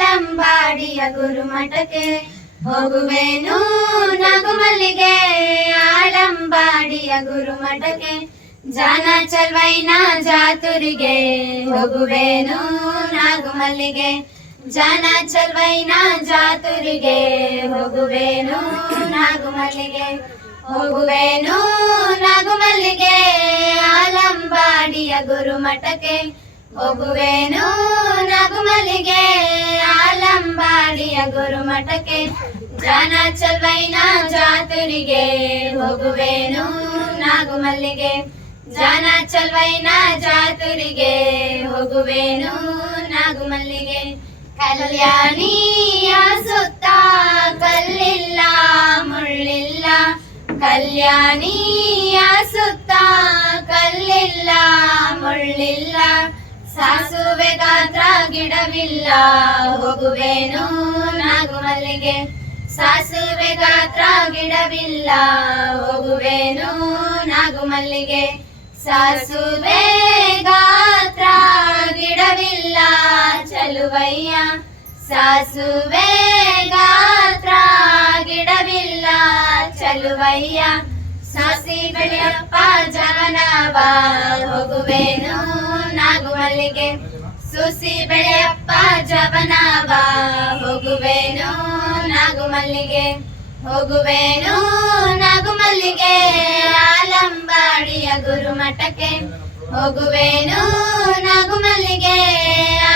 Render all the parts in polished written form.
ಆಲಂಬಾಡಿಯ ಗುರುಮಠಕ್ಕೆ ಹೋಗುವೆನು ನಾಗುಮಲ್ಲಿಗೆ ಆಲಂಬಾಡಿಯ ಗುರುಮಠಕ್ಕೆ ಜಾನ ಚಲ್ವೈನ ಜಾತುರಿಗೆ ಹೋಗುವೆನು ನಾಗುಮಲ್ಲಿಗೆ ಜಾನ ಚಲ್ವೈನ ಜಾತುರಿಗೆ ಹೋಗುವೆನು ನಾಗುಮಲ್ಲಿಗೆ ಹೋಗುವೆನು ನಾಗುಮಲ್ಲಿಗೆ ಆಲಂಬಾಡಿಯ ಗುರುಮಠಕ್ಕೆ ಹೋಗುವೆನು ನಾಗುಮಲ್ಲಿಗೆ ಆಲಂಬಾಡಿಯ ಗುರುಮಠಕ್ಕೆ ಜಾನ ಚಲ್ವೈನ ಜಾತುರಿಗೆ ಹೋಗುವೆನು ನಾಗುಮಲ್ಲಿಗೆ ಜಾನ ಚಲ್ವೈನ ಜಾತುರಿಗೆ ಹೋಗುವೆನು ನಾಗುಮಲ್ಲಿಗೆ ಕಲ್ಯಾಣಿಯ ಸುತ್ತ ಕಲ್ಲಿಲ್ಲ ಮುಳ್ಳಿಲ್ಲ ಕಲ್ಯಾಣಿಯ ಸುತ್ತ ಕಲ್ಲಿಲ್ಲ ಮುಳ್ಳಿಲ್ಲ ಸಾಸುವೆ ಗಾತ್ರ ಗಿಡವಿಲ್ಲ ಹೋಗುವೆನು ನಾಗುಮಲ್ಲಿಗೆ ಸಾಸುವೆ ಗಾತ್ರ ಗಿಡವಿಲ್ಲ ಹೋಗುವೆನು ನಾಗುಮಲ್ಲಿಗೆ ಸಾಸುವೆ ಗಾತ್ರ ಗಿಡವಿಲ್ಲ ಚಲುವಯ್ಯ ಸಾಸುವೆ ಗಾತ್ರ ಗಿಡವಿಲ್ಲ ಚಲುವಯ್ಯ ಸಾಸಿ ಬೆಳೆಯಪ್ಪ ಜವನವ ಹೋಗುವೆನು ನಾಗುಮಲ್ಲಿಗೆ ಸುಸಿ ಬೆಳೆಯಪ್ಪ ಜವನವ ಹೋಗುವೆನು ನಾಗುಮಲ್ಲಿಗೆ ಹೋಗುವೆನು ನಾಗುಮಲ್ಲಿಗೆ ಆಲಂಬಾಡಿಯ ಗುರುಮಠಕ್ಕೆ ಹೋಗುವೆನು ನಾಗುಮಲ್ಲಿಗೆ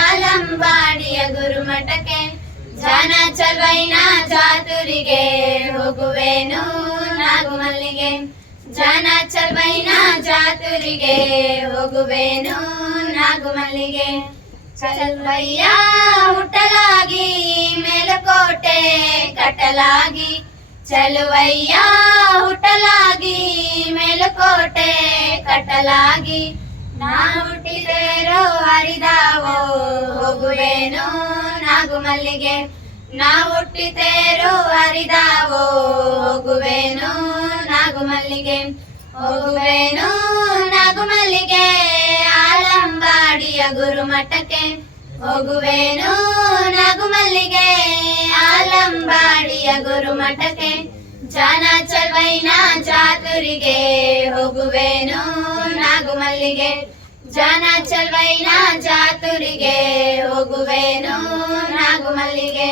ಆಲಂಬಾಡಿಯ ಗುರುಮಠಕ್ಕೆ ಜಾನ ಚಲ್ವೈನ ಜಾತುರಿಗೆ ಹೋಗುವೆನು ನಾಗುಮಲ್ಲಿಗೆ ಜಾನ ಚಲ್ವೈನ ಜಾತುರಿಗೆ ಹೋಗುವೆನು ನಾಗುಮಲ್ಲಿಗೆ ಚಲ್ವಯ್ಯ ಹುಟ್ಟಲಾಗಿ ಮೇಲುಕೋಟೆ ಕಟ್ಟಲಾಗಿ ಚಲುವಯ್ಯ ಹುಟ್ಟಲಾಗಿ ಮೇಲುಕೋಟೆ ಕಟ್ಟಲಾಗಿ ನಾ ಹುಟ್ಟಿದೇರೋ ಹರಿದಾವೋ ಹೋಗುವೆನು ನಾಗುಮಲ್ಲಿಗೆ ನಾ ಹುಟ್ಟಿದೇರೋ ಹರಿದಾವೋ ಹೋಗುವೆನು ನಾಗುಮಲ್ಲಿಗೆ ಹೋಗುವೆನು ನಾಗುಮಲ್ಲಿಗೆ ಆಲಂಬಾಡಿಯ ಗುರುಮಠಕ್ಕೆ ಹೋಗುವೆನು ನಾಗುಮಲ್ಲಿಗೆ ಆಲಂಬಾಡಿಯ ಗುರುಮಠಕ್ಕೆ ಜಾನ ಚಲ್ವೈನ ಜಾತುರಿಗೆ ಹೋಗುವೆನು ನಾಗುಮಲ್ಲಿಗೆ ಜಾನ ಚಲ್ವೈನ ಜಾತುರಿಗೆ ಹೋಗುವೆನು ನಾಗುಮಲ್ಲಿಗೆ